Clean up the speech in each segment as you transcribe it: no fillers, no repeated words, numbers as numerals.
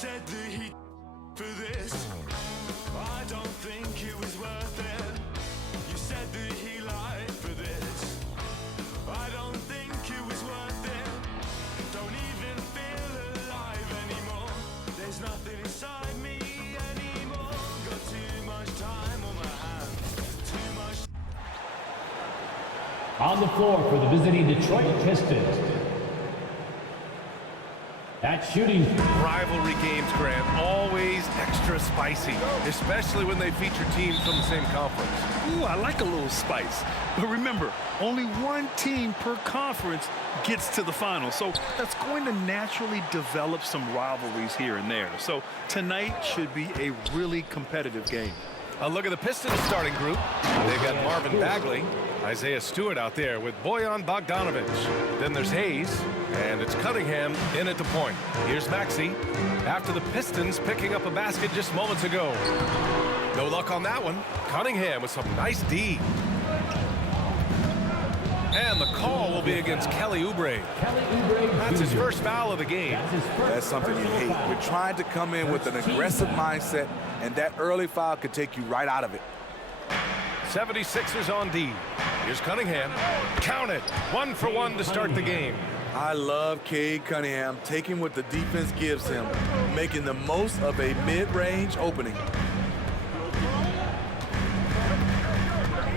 said that he for this. I don't think it was worth it. You said that he lied for this. I don't think it was worth it. Don't even feel alive anymore. There's nothing inside me anymore. Got too much time on my hands. Too much. On the floor for the visiting Detroit Pistons. That shooting. Rivalry games, Grant, always extra spicy, especially when they feature teams from the same conference. Ooh, I like a little spice. But remember, only one team per conference gets to the final. So that's going to naturally develop some rivalries here and there. So tonight should be a really competitive game. A look at the Pistons starting group. They've got Marvin Bagley, Isaiah Stewart out there with Bojan Bogdanovic. Then there's Hayes, and it's Cunningham in at the point. Here's Maxey after the Pistons picking up a basket just moments ago. No luck on that one. Cunningham with some nice D. And the call will be against Kelly Oubre. That's his first foul of the game. That's something you hate. We're trying to come in with an aggressive mindset, and that early foul could take you right out of it. 76ers on D. Here's Cunningham. Count it. 1 for 1 to start the game. I love Cade Cunningham taking what the defense gives him, making the most of a mid-range opening.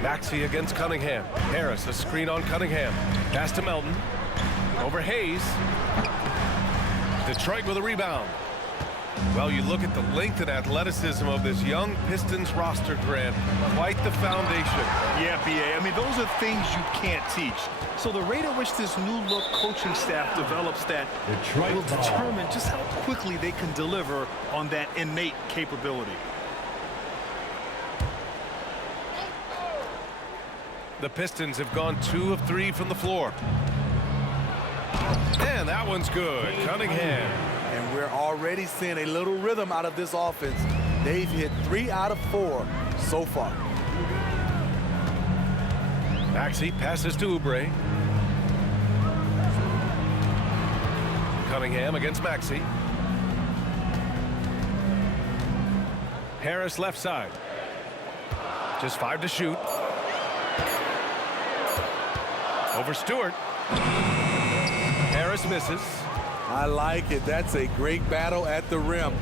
Maxey against Cunningham. Harris, a screen on Cunningham. Pass to Melton. Over Hayes. Detroit with a rebound. Well, you look at the length and athleticism of this young Pistons roster, Grant. Quite the foundation. Yeah, B.A. I mean, those are things you can't teach. So the rate at which this new look coaching staff develops that will determine just how quickly they can deliver on that innate capability. The Pistons have gone 2 of 3 from the floor. And that one's good. Cunningham. And we're already seeing a little rhythm out of this offense. They've hit 3 out of 4 so far. Maxey passes to Oubre. Cunningham against Maxey. Harris left side. Just 5 to shoot. Over Stewart. Harris misses. I like it. That's a great battle at the rim.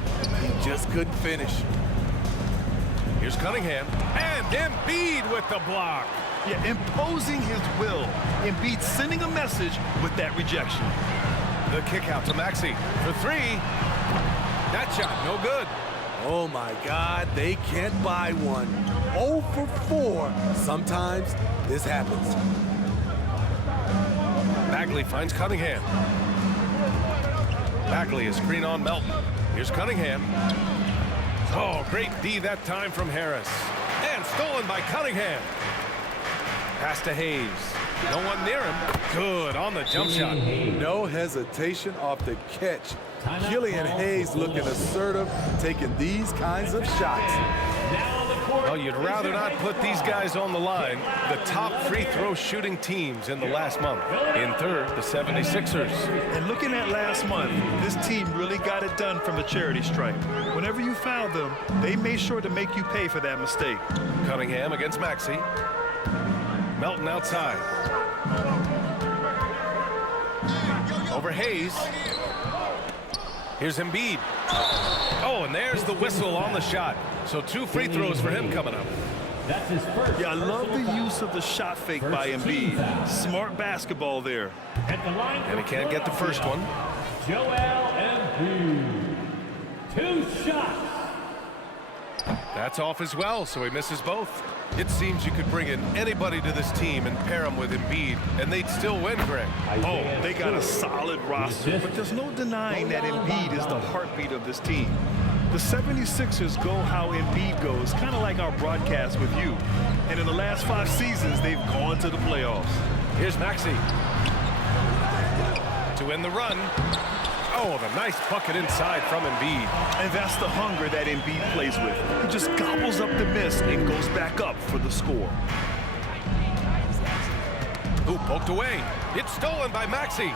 He just couldn't finish. Here's Cunningham. And Embiid with the block. Yeah, imposing his will. Embiid sending a message with that rejection. The kick out to Maxey for 3. That shot, no good. Oh, my God. They can't buy one. 0 for 4. Sometimes this happens. Bagley finds Cunningham. Bagley is screen on Melton. Here's Cunningham. Oh, great D that time from Harris. And stolen by Cunningham. Pass to Hayes. No one near him. Good on the jump shot. No hesitation off the catch. Killian Hayes looking assertive, taking these kinds of shots. Well, you'd rather not put these guys on the line. The top free throw shooting teams in the last month. In third, the 76ers. And looking at last month, this team really got it done from the charity stripe. Whenever you fouled them, they made sure to make you pay for that mistake. Cunningham against Maxey. Melton outside. Over Hayes. Here's Embiid. Oh, and there's the whistle on the shot. So 2 free throws for him coming up. That's his first. Yeah, I love the use of the shot fake by Embiid. Smart basketball there. And he can't get the first one. Joel Embiid. 2 shots. That's off as well, so he misses both. It seems you could bring in anybody to this team and pair them with Embiid, and they'd still win, Greg. Oh, they got a solid roster, but there's no denying that Embiid is the heartbeat of this team. The 76ers go how Embiid goes, kind of like our broadcast with you. And in the last 5 seasons, they've gone to the playoffs. Here's Maxey. To end the run. Oh, the nice bucket inside from Embiid. And that's the hunger that Embiid plays with. He just gobbles up the miss and goes back up for the score. Ooh, poked away. It's stolen by Maxey.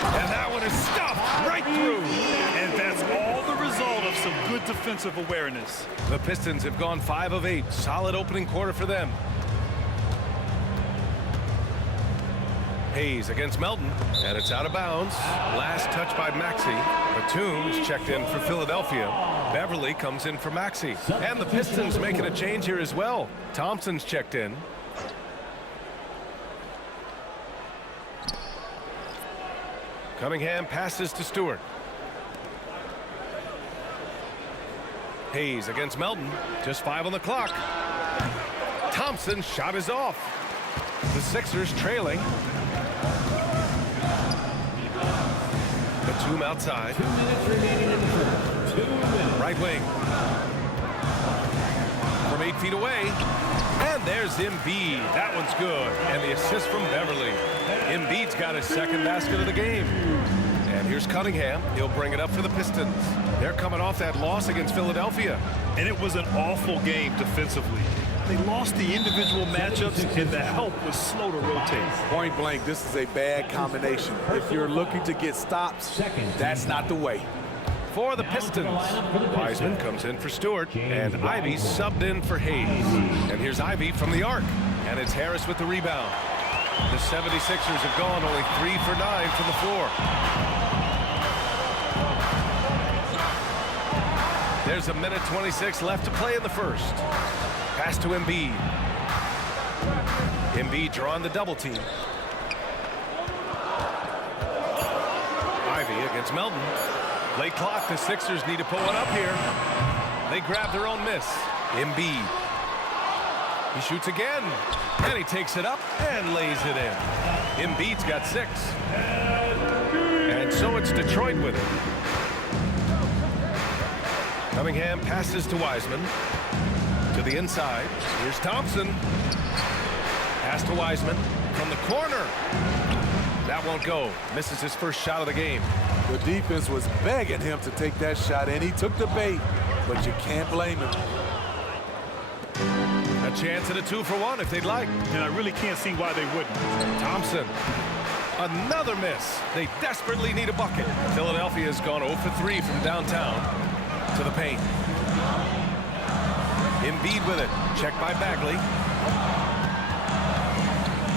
And that one is stuffed right through. And that's all the result of some good defensive awareness. The Pistons have gone 5 of 8. Solid opening quarter for them. Hayes against Melton, and it's out of bounds. Last touch by Maxey. Batum's checked in for Philadelphia. Beverly comes in for Maxey. And the Pistons making a change here as well. Thompson's checked in. Cunningham passes to Stewart. Hayes against Melton. Just 5 on the clock. Thompson's shot is off. The Sixers trailing. Batum outside. 2 minutes remaining in the first. 2 minutes. Right wing. From 8 feet away. And there's Embiid. That one's good. And the assist from Beverly. Embiid's got his second basket of the game. And here's Cunningham. He'll bring it up for the Pistons. They're coming off that loss against Philadelphia. And it was an awful game defensively. They lost the individual matchups, and the help was slow to rotate. Point blank, this is a bad combination. If you're looking to get stops, that's not the way. For the Pistons, Wiseman comes in for Stewart, and Ivy subbed in for Hayes. And here's Ivy from the arc, and it's Harris with the rebound. The 76ers have gone only 3 for 9 from the floor. There's a minute 26 left to play in the first. Pass to Embiid. Embiid drawing the double team. Ivy against Melton. Late clock, the Sixers need to put one up here. They grab their own miss. Embiid. He shoots again, and he takes it up and lays it in. Embiid's got 6. And so it's Detroit with it. Cunningham passes to Wiseman. To the inside. Here's Thompson. Pass to Wiseman from the corner. That won't go. Misses his first shot of the game. The defense was begging him to take that shot, and he took the bait, but you can't blame him. A chance at a 2-for-1 if they'd like. And I really can't see why they wouldn't. Thompson. Another miss. They desperately need a bucket. Philadelphia has gone 0 for 3 from downtown to the paint. Embiid with it. Checked by Bagley.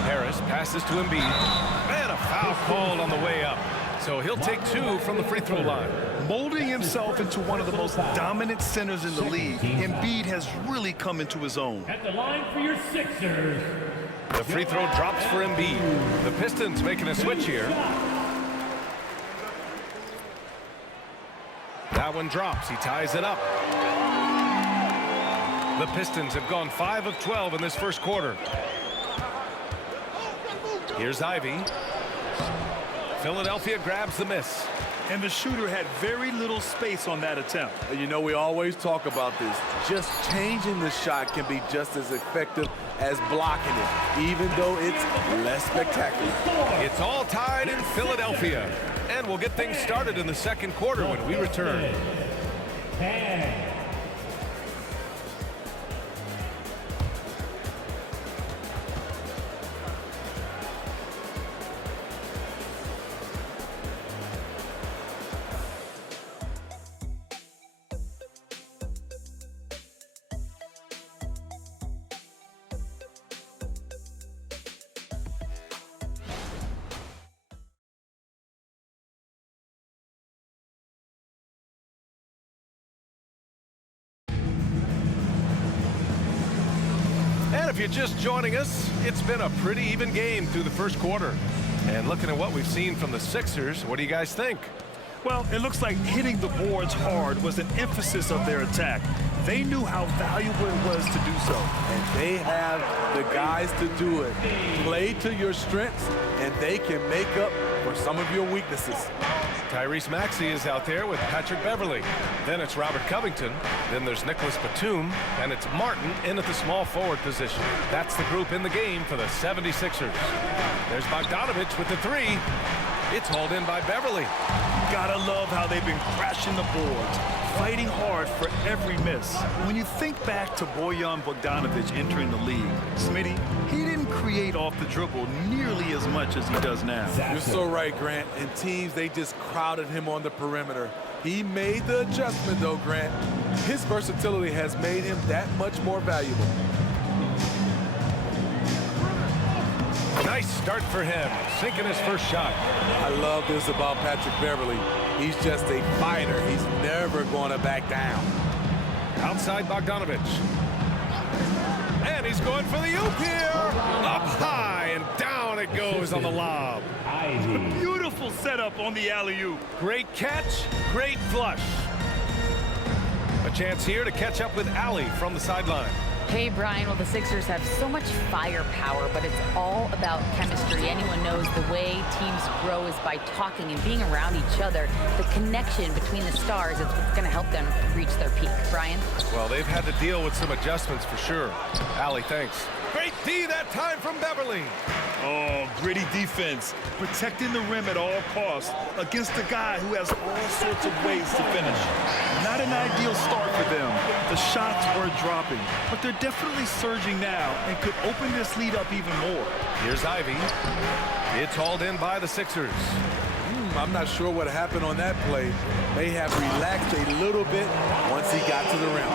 Harris passes to Embiid. And a foul called on the way up. So he'll take 2 from the free throw line. Molding himself into one of the most dominant centers in the league, Embiid has really come into his own. At the line for your Sixers. The free throw drops for Embiid. The Pistons making a switch here. That one drops. He ties it up. The Pistons have gone 5 of 12 in this first quarter. Here's Ivy. Philadelphia grabs the miss. And the shooter had very little space on that attempt. You know, we always talk about this. Just changing the shot can be just as effective as blocking it, even though it's less spectacular. It's all tied in Philadelphia. And we'll get things started in the second quarter when we return. 10. If you're just joining us, it's been a pretty even game through the first quarter. And looking at what we've seen from the Sixers, what do you guys think? Well, it looks like hitting the boards hard was an emphasis of their attack. They knew how valuable it was to do so. And they have the guys to do it. Play to your strengths, and they can make up for some of your weaknesses. Tyrese Maxey is out there with Patrick Beverly. Then it's Robert Covington. Then there's Nicholas Batum. And it's Martin in at the small forward position. That's the group in the game for the 76ers. There's Bogdanovich with the 3. It's hauled in by Beverly. Gotta love how they've been crashing the boards, fighting hard for every miss. When you think back to Bojan Bogdanovic entering the league, Smitty, he didn't create off the dribble nearly as much as he does now. You're so right, Grant. And teams, they just crowded him on the perimeter. He made the adjustment, though, Grant. His versatility has made him that much more valuable. Nice start for him, sinking his first shot. I love this about Patrick Beverly. He's just a fighter. He's never going to back down. Outside Bogdanovic. And he's going for the oop here. Up high and down it goes on the lob. Beautiful setup on the alley-oop. Great catch, great flush. A chance here to catch up with Allie from the sideline. Hey, Brian, well, the Sixers have so much firepower, but it's all about chemistry. Anyone knows the way teams grow is by talking and being around each other. The connection between the stars is what's going to help them reach their peak. Brian? Well, they've had to deal with some adjustments for sure. Allie, thanks. Great D that time from Beverly. Oh, gritty defense, protecting the rim at all costs against a guy who has all sorts of ways to finish. Not an ideal start for them. The shots were dropping, but they're definitely surging now and could open this lead up even more. Here's Ivy. It's hauled in by the Sixers. I'm not sure what happened on that play. May have relaxed a little bit once he got to the rim.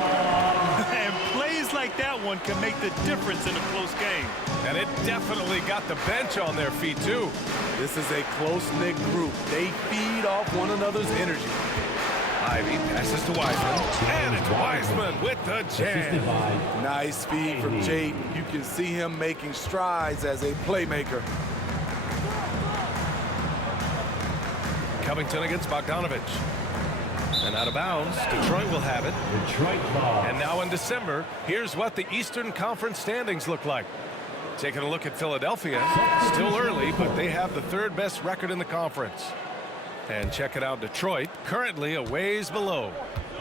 And plays like that one can make the difference in a close game. And it definitely got the bench on their feet, too. This is a close-knit group. They feed off one another's energy. Ivy passes to Wiseman. And it's Wiseman with the jam. Nice feed from Jade. You can see him making strides as a playmaker. Covington against Bogdanovic. And out of bounds, Detroit will have it. Detroit ball. And now in December, here's what the Eastern Conference standings look like. Taking a look at Philadelphia, still early, but they have the third best record in the conference. And check it out, Detroit, currently a ways below.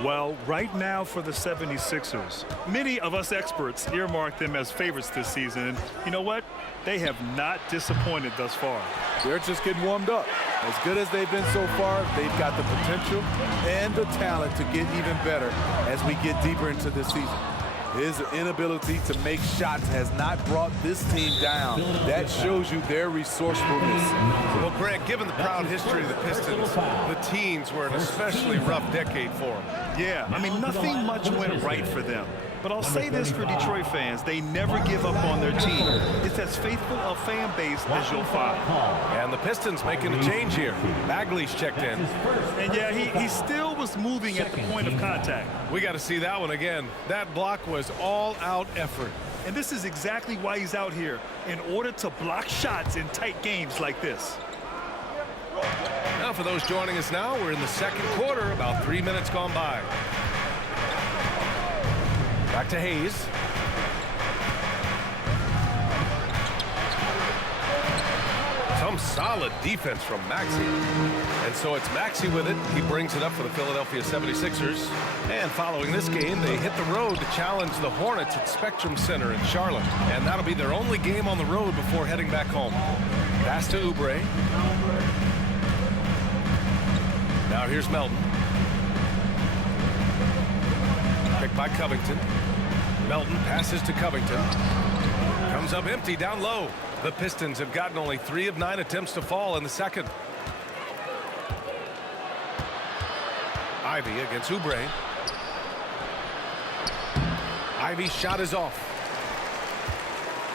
Well, right now for the 76ers, many of us experts earmark them as favorites this season. And you know what? They have not disappointed thus far. They're just getting warmed up. As good as they've been so far, they've got the potential and the talent to get even better as we get deeper into this season. His inability to make shots has not brought this team down. That shows you their resourcefulness. Well, Grant, given the proud history of the Pistons, the teens were an especially rough decade for them. Yeah, I mean, nothing much went right for them. But I'll say this for Detroit fans, they never give up on their team. It's as faithful a fan base as you'll find. And the Pistons making a change here. Bagley's checked in. And yeah, he still was moving at the point of contact. We got to see that one again. That block was all-out effort. And this is exactly why he's out here, in order to block shots in tight games like this. Now for those joining us now, we're in the second quarter, about 3 minutes gone by. Back to Hayes. Some solid defense from Maxey. And so it's Maxey with it. He brings it up for the Philadelphia 76ers. And following this game, they hit the road to challenge the Hornets at Spectrum Center in Charlotte. And that'll be their only game on the road before heading back home. Pass to Oubre. Now here's Melton. Picked by Covington. Melton passes to Covington. Comes up empty down low. The Pistons have gotten only 3 of 9 attempts to fall in the second. Ivy against Oubre. Ivy's shot is off.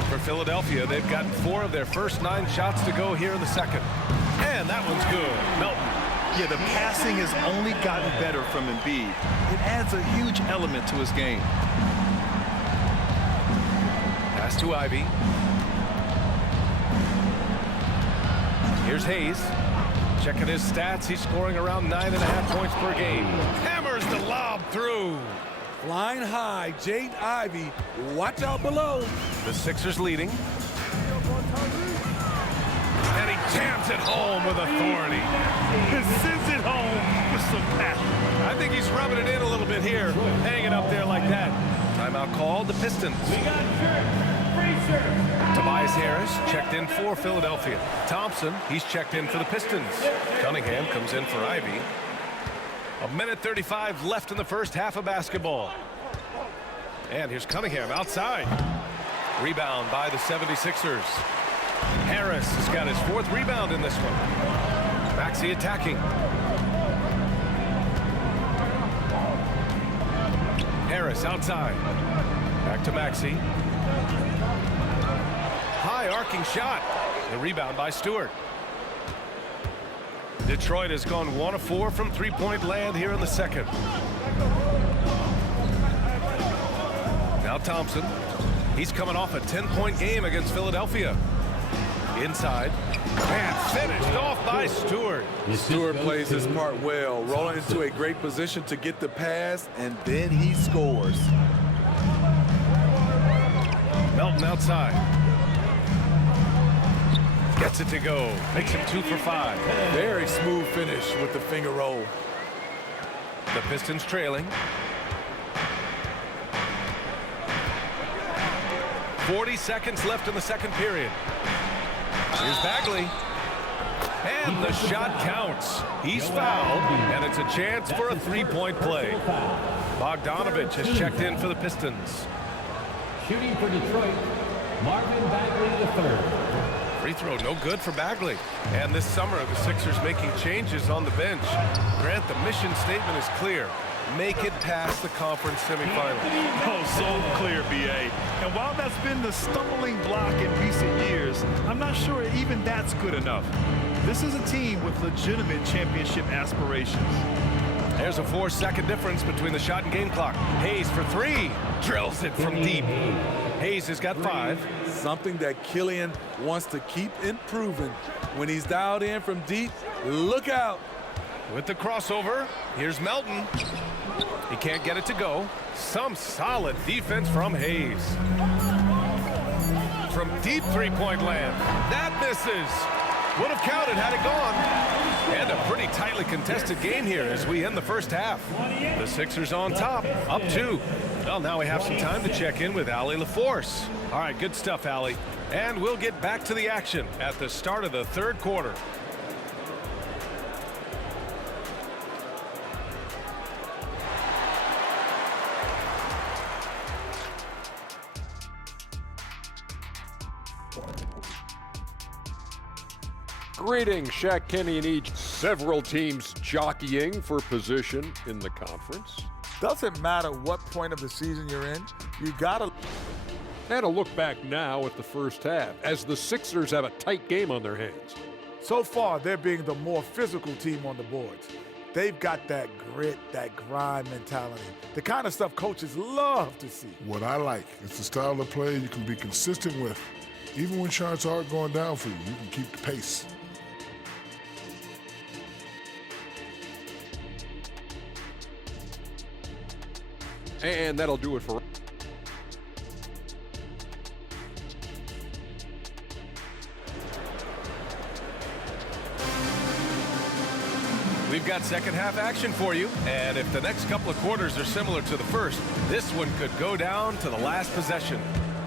For Philadelphia, they've gotten 4 of their first 9 shots to go here in the second. And that one's good. Melton. Yeah, the passing has only gotten better from Embiid. It adds a huge element to his game. Pass to Ivy. Here's Hayes. Checking his stats. He's scoring around 9.5 points per game. Hammers the lob through. Flying high, Jade Ivy. Watch out below. The Sixers leading. And he jams it home with authority. He sends it home with some passion. I think he's rubbing it in a little bit here. Hanging up there like that. Timeout called. The Pistons. We got Jerk. Tobias Harris checked in for Philadelphia. Thompson, he's checked in for the Pistons. Cunningham comes in for Ivy. 1:35 left in the first half of basketball. And here's Cunningham outside. Rebound by the 76ers. Harris has got his 4th rebound in this one. Maxey attacking. Harris outside. Back to Maxey. High arcing shot. The rebound by Stewart. Detroit has gone 1 of 4 from three-point land here in the second. Now Thompson. He's coming off a 10-point game against Philadelphia. Inside. And finished off by Stewart. Stewart plays his part well, rolling into a great position to get the pass, and then he scores. Melton outside. Gets it to go. Makes him 2 for 5. Very smooth finish with the finger roll. The Pistons trailing. 40 seconds left in the second period. Here's Bagley. And the shot counts. He's fouled, and it's a chance for a three-point play. Bogdanovich has checked in for the Pistons. Shooting for Detroit, Marvin Bagley III. Free throw no good for Bagley. And this summer, the Sixers making changes on the bench. Grant, the mission statement is clear. Make it past the conference semifinals. Oh, so clear, B.A. And while that's been the stumbling block in recent years, I'm not sure even that's good enough. This is a team with legitimate championship aspirations. There's a 4-second difference between the shot and game clock. Hayes for 3. Drills it from deep. Hayes has got 5. Something that Killian wants to keep improving. When he's dialed in from deep, look out. With the crossover, here's Melton. He can't get it to go. Some solid defense from Hayes. From deep three-point land. That misses. Would have counted had it gone. And a pretty tightly contested game here as we end the first half. The Sixers on top, up 2. Well, now we have some time to check in with Allie LaForce. All right, good stuff, Allie. And we'll get back to the action at the start of the third quarter. Greetings, Shaq, Kenny, and each. Several teams jockeying for position in the conference. Doesn't matter what point of the season you're in, you gotta. And a look back now at the first half, as the Sixers have a tight game on their hands. So far, they're being the more physical team on the boards. They've got that grit, that grind mentality, the kind of stuff coaches love to see. What I like is the style of play you can be consistent with. Even when shots aren't going down for you, you can keep the pace. And that'll do it for. We've got second half action for you, and if the next couple of quarters are similar to the first, this one could go down to the last possession.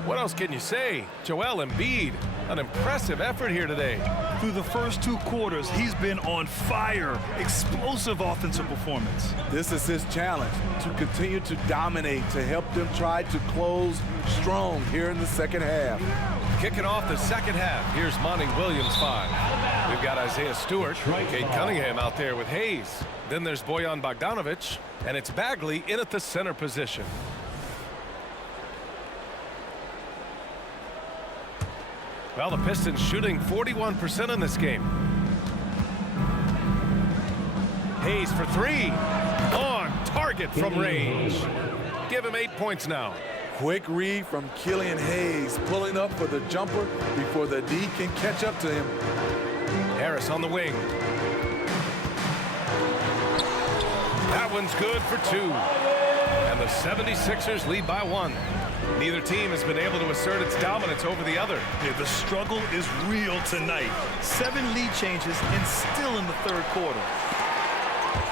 What else can you say? Joel Embiid, an impressive effort here today. Through the first 2 quarters, he's been on fire. Explosive offensive performance. This is his challenge, to continue to dominate, to help them try to close strong here in the second half. Kicking off the second half, here's Monty Williams 5. We've got Isaiah Stewart, Kate Cunningham out there with Hayes. Then there's Bojan Bogdanovich, and it's Bagley in at the center position. Well, the Pistons shooting 41% in this game. Hayes for 3. On target from range. Give him 8 points now. Quick read from Killian Hayes, pulling up for the jumper before the D can catch up to him. Harris on the wing. That one's good for 2. And the 76ers lead by 1. Neither team has been able to assert its dominance over the other. Yeah, the struggle is real tonight. 7 lead changes and still in the third quarter.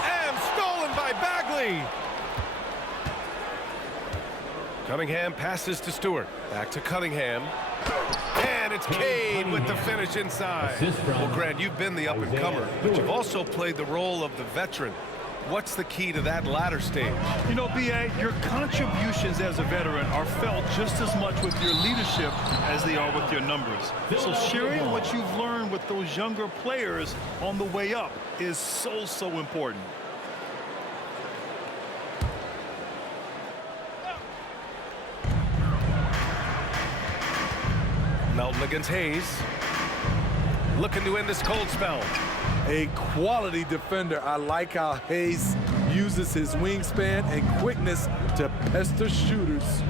And stolen by Bagley. Cunningham passes to Stewart. Back to Cunningham. And it's Cade with the finish inside. Well, Grant, you've been the up-and-comer, but you've also played the role of the veteran. What's the key to that latter stage? You know, B.A., your contributions as a veteran are felt just as much with your leadership as they are with your numbers. So sharing what you've learned with those younger players on the way up is so important. Melton against Hayes. Looking to end this cold spell. A quality defender. I like how Hayes uses his wingspan and quickness to pester shooters.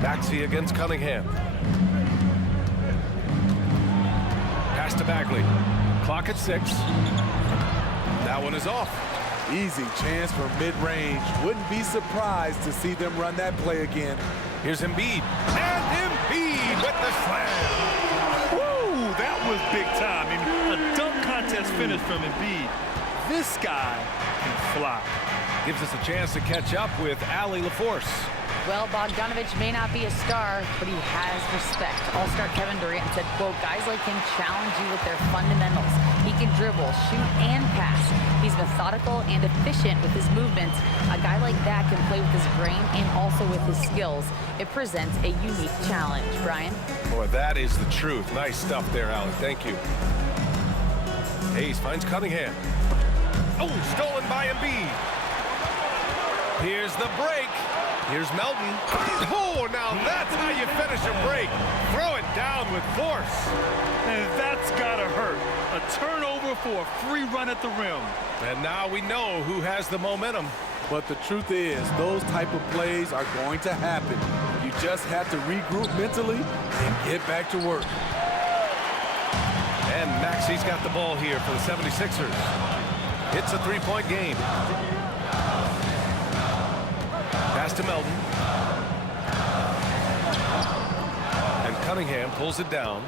Maxey against Cunningham. Pass to Bagley. Clock at 6. That one is off. Easy chance for mid-range. Wouldn't be surprised to see them run that play again. Here's Embiid. And Embiid with the slam. Woo, that was big time. I mean, a dunk contest finish from Embiid. This guy can fly. Gives us a chance to catch up with Allie LaForce. Well, Bogdanovich may not be a star, but he has respect. All-star Kevin Durant said, quote, guys like him challenge you with their fundamentals. He can dribble, shoot, and pass. He's methodical and efficient with his movements. A guy like that can play with his brain and also with his skills. It presents a unique challenge. Brian? Boy, that is the truth. Nice stuff there, Allie. Thank you. Hayes finds Cunningham. Oh, stolen by Embiid. Here's the break. Here's Melton. Oh, now that's how you finish a break. Throw it down with force. And that's gotta hurt. A turnover for a free run at the rim. And now we know who has the momentum. But the truth is, those type of plays are going to happen. You just have to regroup mentally and get back to work. And Maxey's got the ball here for the 76ers. It's a three-point game. Pass to Melton. And Cunningham pulls it down.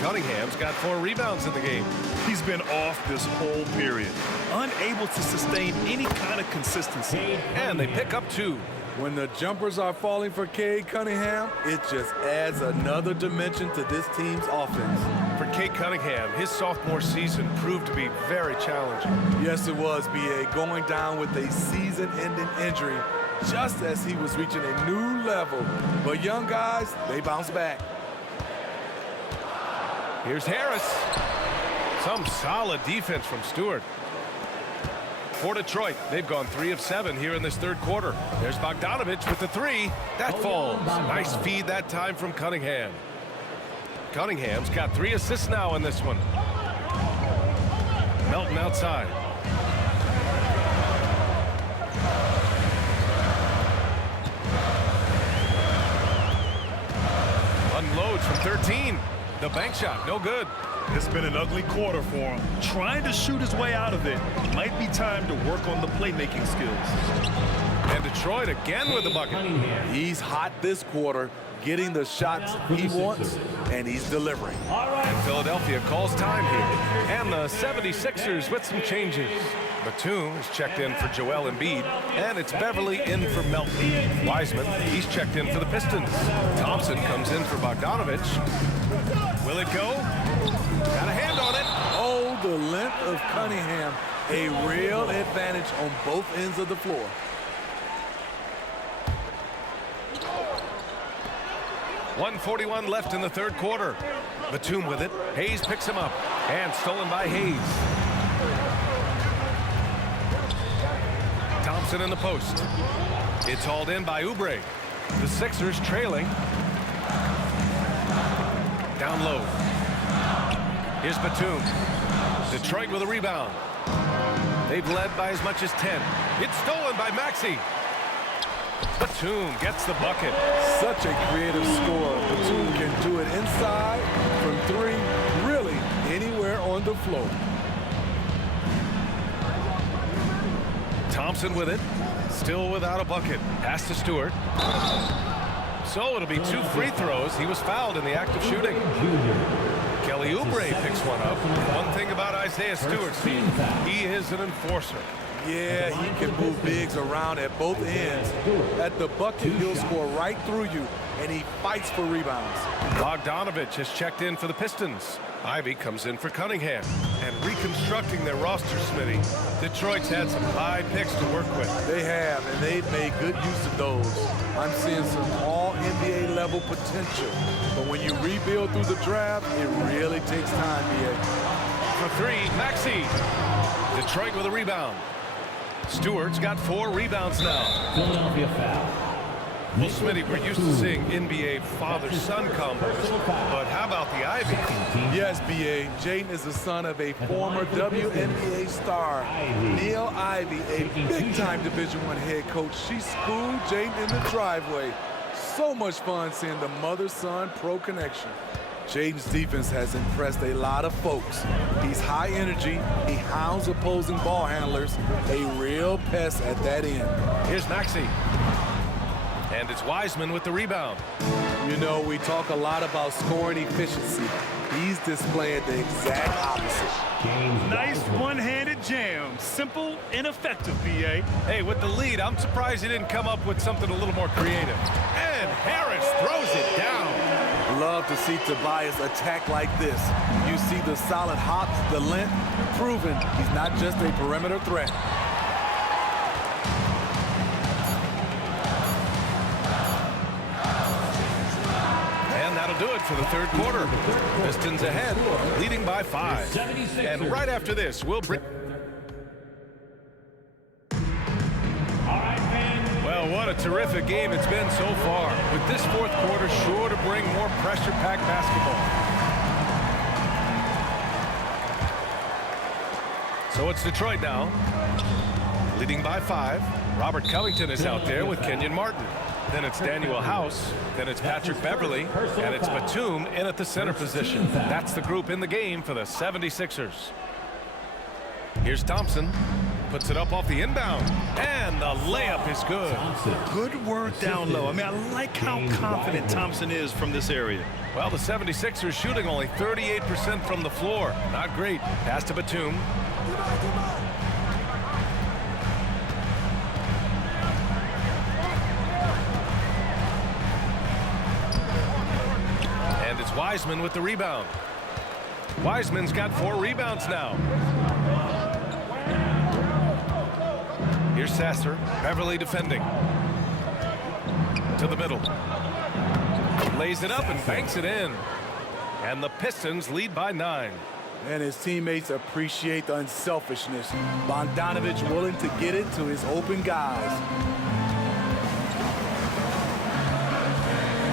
Cunningham's got 4 rebounds in the game. He's been off this whole period, unable to sustain any kind of consistency. And they pick up 2. When the jumpers are falling for Cade Cunningham, it just adds another dimension to this team's offense. For Cade Cunningham, his sophomore season proved to be very challenging. Yes, it was, B.A. Going down with a season-ending injury just as he was reaching a new level. But young guys, they bounce back. Here's Harris. Some solid defense from Stewart. For Detroit, they've gone 3 of 7 here in this third quarter. There's Bogdanovich with the 3. That falls. Nice feed that time from Cunningham. Cunningham's got 3 assists now in this one. Melton outside. Unloads from 13. The bank shot, no good. It's been an ugly quarter for him. Trying to shoot his way out of it. Might be time to work on the playmaking skills. And Detroit again with the bucket. He's hot this quarter, getting the shots he wants, and he's delivering. And Philadelphia calls time here. And the 76ers with some changes. Batum is checked in for Joel Embiid, and it's Beverly in for Melton. Wiseman, he's checked in for the Pistons. Thompson comes in for Bogdanovich. Will it go? Got a hand on it. Oh, the length of Cunningham. A real advantage on both ends of the floor. .141 left in the third quarter. Batum with it. Hayes picks him up. And stolen by Hayes. Thompson in the post. It's hauled in by Oubre. The Sixers trailing. Down low. Here's Batum. Detroit with a rebound. They've led by as much as 10. It's stolen by Maxey. Batum gets the bucket. Such a creative scorer. Batum can do it inside, from 3, really anywhere on the floor. Thompson with it. Still without a bucket. Pass to Stewart. So it'll be 2 free throws. He was fouled in the act of shooting. Kelly Oubre picks one up. One thing about Isaiah Stewart, Steve, he is an enforcer. Yeah, he can move bigs around at both ends. At the bucket, he'll score right through you, and he fights for rebounds. Bogdanovich has checked in for the Pistons. Ivy comes in for Cunningham. And reconstructing their roster, Smitty, Detroit's had some high picks to work with. They have, and they've made good use of those. I'm seeing some all-NBA level potential. But when you rebuild through the draft, it really takes time, BA. For three, Maxey. Detroit with a rebound. Stewart's got 4 rebounds now. Philadelphia foul. Well, Smitty, we're used to seeing NBA father-son combos, but how about the Ivy? Yes, B.A. Jaden is the son of a former WNBA star, Neil Ivy, a big-time Division I head coach. She schooled Jaden in the driveway. So much fun seeing the mother-son pro connection. Jaden's defense has impressed a lot of folks. He's high energy, he hounds opposing ball handlers, a real pest at that end. Here's Maxey. And it's Wiseman with the rebound. You know, we talk a lot about scoring efficiency. He's displaying the exact opposite. Nice one-handed jam. Simple and effective, B.A. Hey, with the lead, I'm surprised he didn't come up with something a little more creative. And Harris throws it down. Love to see Tobias attack like this. You see the solid hops, the length, proving he's not just a perimeter threat. Do it for the third quarter. Pistons ahead, leading by 5. And right after this, we'll bring... Well, what a terrific game it's been so far. With this fourth quarter sure to bring more pressure-packed basketball. So it's Detroit now, leading by 5. Robert Covington is out there with Kenyon Martin. Then it's Daniel House. Then it's Patrick Beverly. And it's Batum in at the center position. That's the group in the game for the 76ers. Here's Thompson. Puts it up off the inbound. And the layup is good. Good work down low. I mean, I like how confident Thompson is from this area. Well, the 76ers shooting only 38% from the floor. Not great. Pass to Batum. Wiseman with the rebound. Wiseman's got 4 rebounds now. Here's Sasser. Beverly defending. To the middle. Lays it up and banks it in. And the Pistons lead by 9. And his teammates appreciate the unselfishness. Bogdanovich willing to get it to his open guys.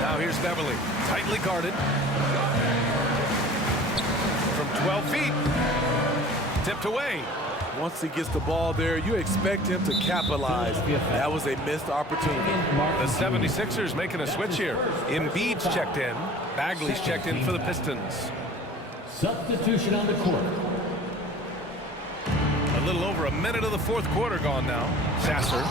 Now here's Beverly. Tightly guarded. From 12 feet. Tipped away. Once he gets the ball there, you expect him to capitalize. That was a missed opportunity. The 76ers making a switch here. Embiid's checked in. Bagley's checked in for the Pistons. Substitution on the court. A little over a minute of the fourth quarter gone now. Sasser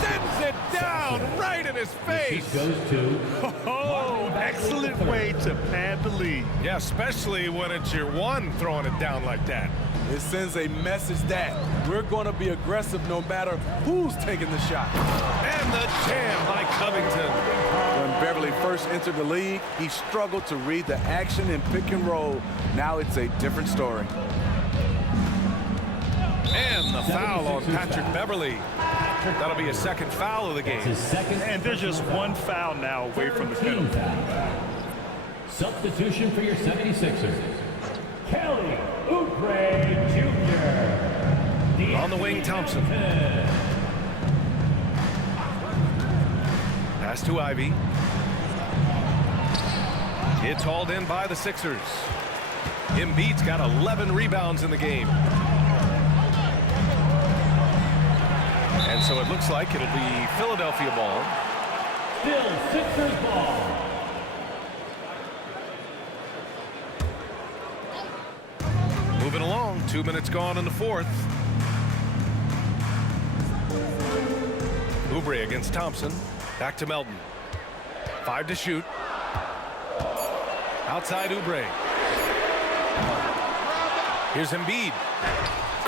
sends it down right in his face. He goes to... Oh, excellent way to pad the lead. Yeah, especially when it's your one throwing it down like that. It sends a message that we're going to be aggressive no matter who's taking the shot. And the jam by Covington. When Beverly first entered the league, he struggled to read the action in pick and roll. Now it's a different story. And the foul on Patrick Beverly. That'll be a second foul of the game. And there's just one foul now away from the penalty. Substitution for your 76ers. Kelly Oubre Jr. On the wing, Thompson. Pass to Ivy. It's hauled in by the Sixers. Embiid's got 11 rebounds in the game. And so it looks like it'll be Philadelphia ball. Still Sixers ball. Moving along, 2 minutes gone in the fourth. Oubre against Thompson. Back to Melton. 5 to shoot. Outside Oubre. Here's Embiid.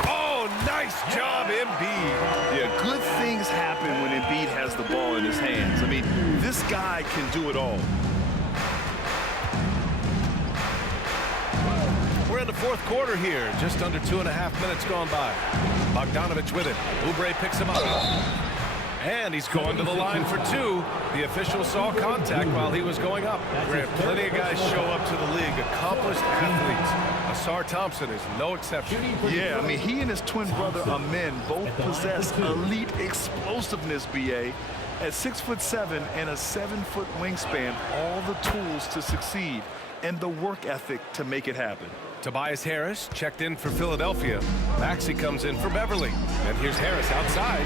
Oh, Nice job, Embiid. Yeah, good things happen when Embiid has the ball in his hands. I mean, this guy can do it all. We're in the fourth quarter here. Just under 2.5 minutes gone by. Bogdanovich with it. Oubre picks him up. And he's going to the line for two. The official saw contact while he was going up. Grant, plenty of guys show up to the league, accomplished athletes. Asar Thompson is no exception. Yeah, I mean, he and his twin brother Amen both possess elite explosiveness, BA. At 6'7" and a 7-foot wingspan, all the tools to succeed and the work ethic to make it happen. Tobias Harris checked in for Philadelphia. Maxey comes in for Beverly. And here's Harris outside.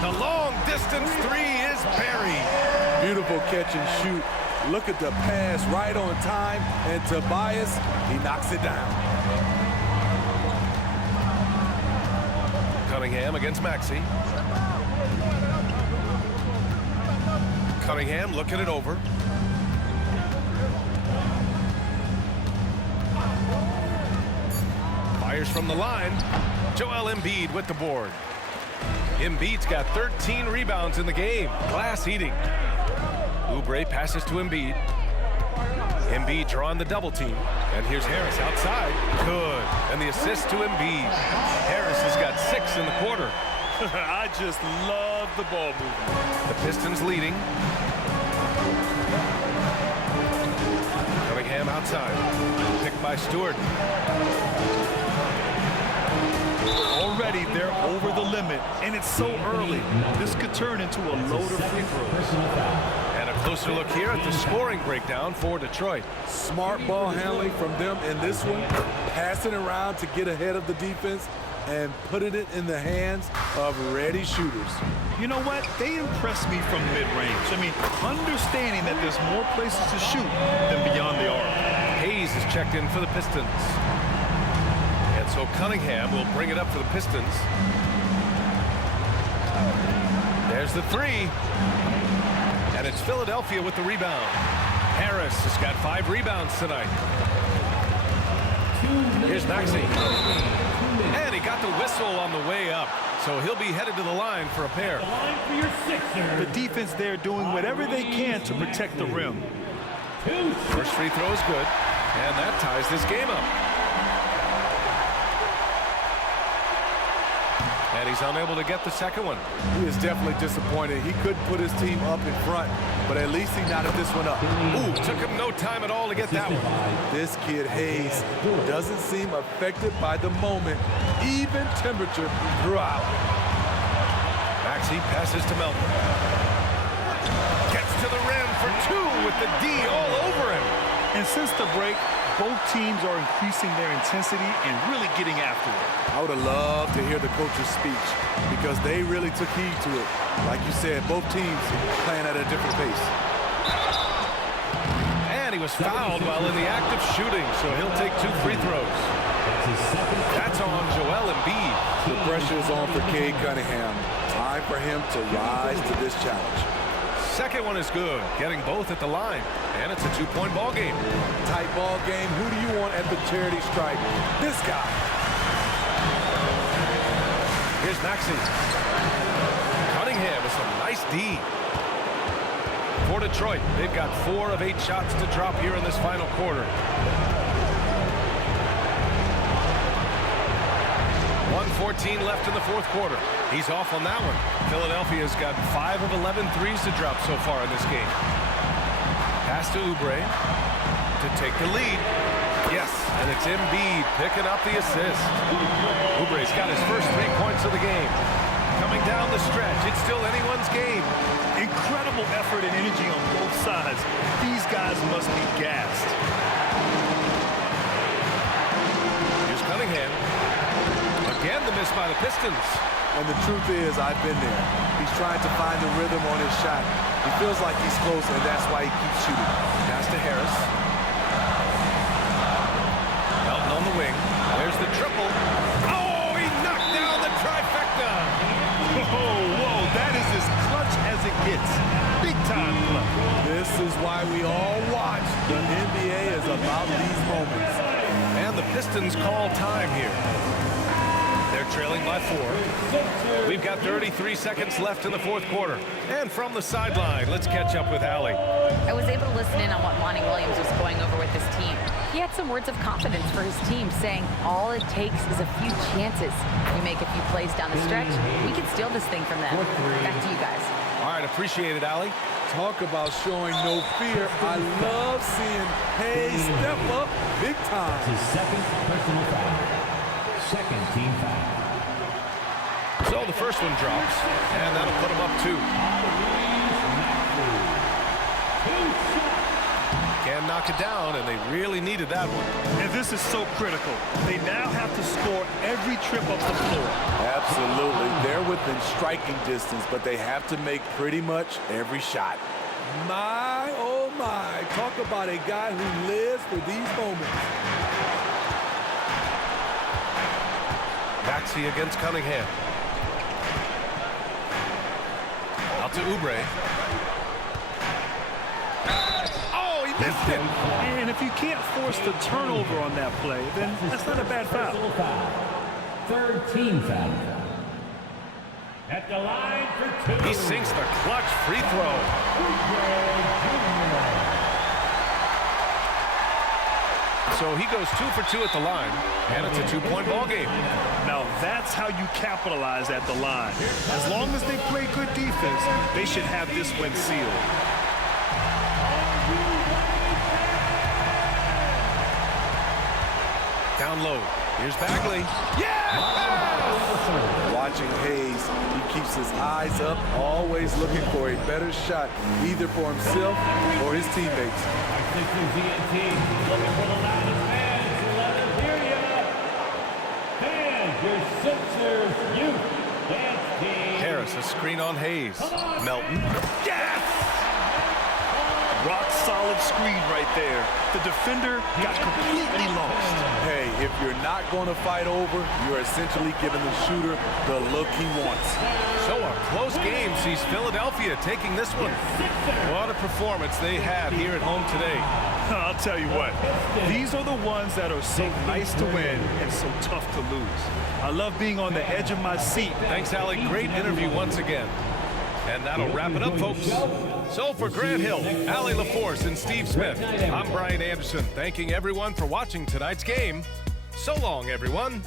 The long distance three is buried. Beautiful catch and shoot. Look at the pass right on time. And Tobias, he knocks it down. Cunningham against Maxey. Cunningham looking it over. Fires from the line. Joel Embiid with the board. Embiid's got 13 rebounds in the game. Glass eating. Oubre passes to Embiid. Embiid drawing the double team. And here's Harris outside. Good. And the assist to Embiid. Harris has got 6 in the quarter. I just love the ball movement. The Pistons leading. Cunningham outside. Picked by Stewart. Already they're over the limit, and it's so early. This could turn into a load of free throws. And a closer look here at the scoring breakdown for Detroit. Smart ball handling from them in this one. Passing around to get ahead of the defense and putting it in the hands of ready shooters. You know what? They impress me from mid-range. I mean, understanding that there's more places to shoot than beyond the arc. Hayes is checked in for the Pistons. So Cunningham will bring it up for the Pistons. There's the three. And it's Philadelphia with the rebound. Harris has got 5 rebounds tonight. Here's Maxey. And he got the whistle on the way up. So he'll be headed to the line for a pair. The defense there doing whatever they can to protect the rim. First free throw is good. And that ties this game up. And he's unable to get the second one. He is definitely disappointed. He couldn't put his team up in front, but at least he knotted this one up. Ooh, took him no time at all to get that one. This kid, Hayes, doesn't seem affected by the moment. Even temperature throughout. Maxey passes to Melton. Gets to the rim for 2 with the D all over him. And since the break, both teams are increasing their intensity and really getting after it. I would have loved to hear the coach's speech because they really took heed to it. Like you said, both teams playing at a different pace. And he was fouled while in the act of shooting, so he'll take 2 free throws. That's on Joel Embiid. The pressure is on for Cade Cunningham. Time for him to rise to this challenge. Second one is good, getting both at the line. And it's a 2-point ball game. Tight ball game. Who do you want at the charity stripe? This guy. Here's Maxey. Cunningham with some nice D. For Detroit, they've got 4 of 8 shots to drop here in this final quarter. 1:14 left in the fourth quarter. He's off on that one. Philadelphia's got 5 of 11 threes to drop so far in this game. Pass to Oubre to take the lead. Yes, and it's Embiid picking up the assist. Oubre's got his first 3 points of the game. Coming down the stretch, it's still anyone's game. Incredible effort and energy on both sides. These guys must be gassed. Here's Cunningham. Again, the miss by the Pistons. And the truth is, I've been there. He's trying to find the rhythm on his shot. He feels like he's close, and that's why he keeps shooting. Pass to Harris. Melton on the wing. There's the triple. Oh, he knocked down the trifecta. Whoa, that is as clutch as it gets. Big time clutch. This is why we all watch. The NBA is about these moments. And the Pistons call time here. They're trailing by 4. We've got 33 seconds left in the fourth quarter. And from the sideline, let's catch up with Allie. I was able to listen in on what Monty Williams was going over with his team. He had some words of confidence for his team, saying all it takes is a few chances. We make a few plays down the stretch, we can steal this thing from them. Back to you guys. All right, appreciate it, Allie. Talk about showing no fear. I love seeing Hayes step up big time. His second personal foul. Second team foul. So the first one drops, and that'll put him up 2. Can knock it down, and they really needed that one. And this is so critical. They now have to score every trip up the floor. Absolutely. They're within striking distance, but they have to make pretty much every shot. My, oh my. Talk about a guy who lives for these moments. Maxey against Cunningham. Out to Oubre. Oh, he missed it. And if you can't force the turnover on that play, then that's not a bad foul. Third team foul. At the line for 2. He sinks the clutch free throw. So he goes 2 for 2 at the line, and it's a 2-point ball game. Now that's how you capitalize at the line. As long as they play good defense, they should have this win sealed. Down low. Here's Bagley. Yeah! Watching Hayes, he keeps his eyes up, always looking for a better shot, either for himself or his teammates. Sixers ENT looking for the loudest fans to let them hear ya. Fans, your Sixers youth dance team. Harris, a screen on Hayes. Melton. Yes! Rock solid screen right there. The defender got completely lost. Hey, if you're not going to fight over, you're essentially giving the shooter the look he wants. So a close game sees Philadelphia taking this one. What a performance they had here at home today. I'll tell you what, these are the ones that are so nice to win and so tough to lose. I love being on the edge of my seat. Thanks, Allie. Great interview once again. And that'll wrap it up, folks. So for Grant Hill, Allie LaForce, and Steve Smith, I'm Bryant Anderson, thanking everyone for watching tonight's game. So long, everyone.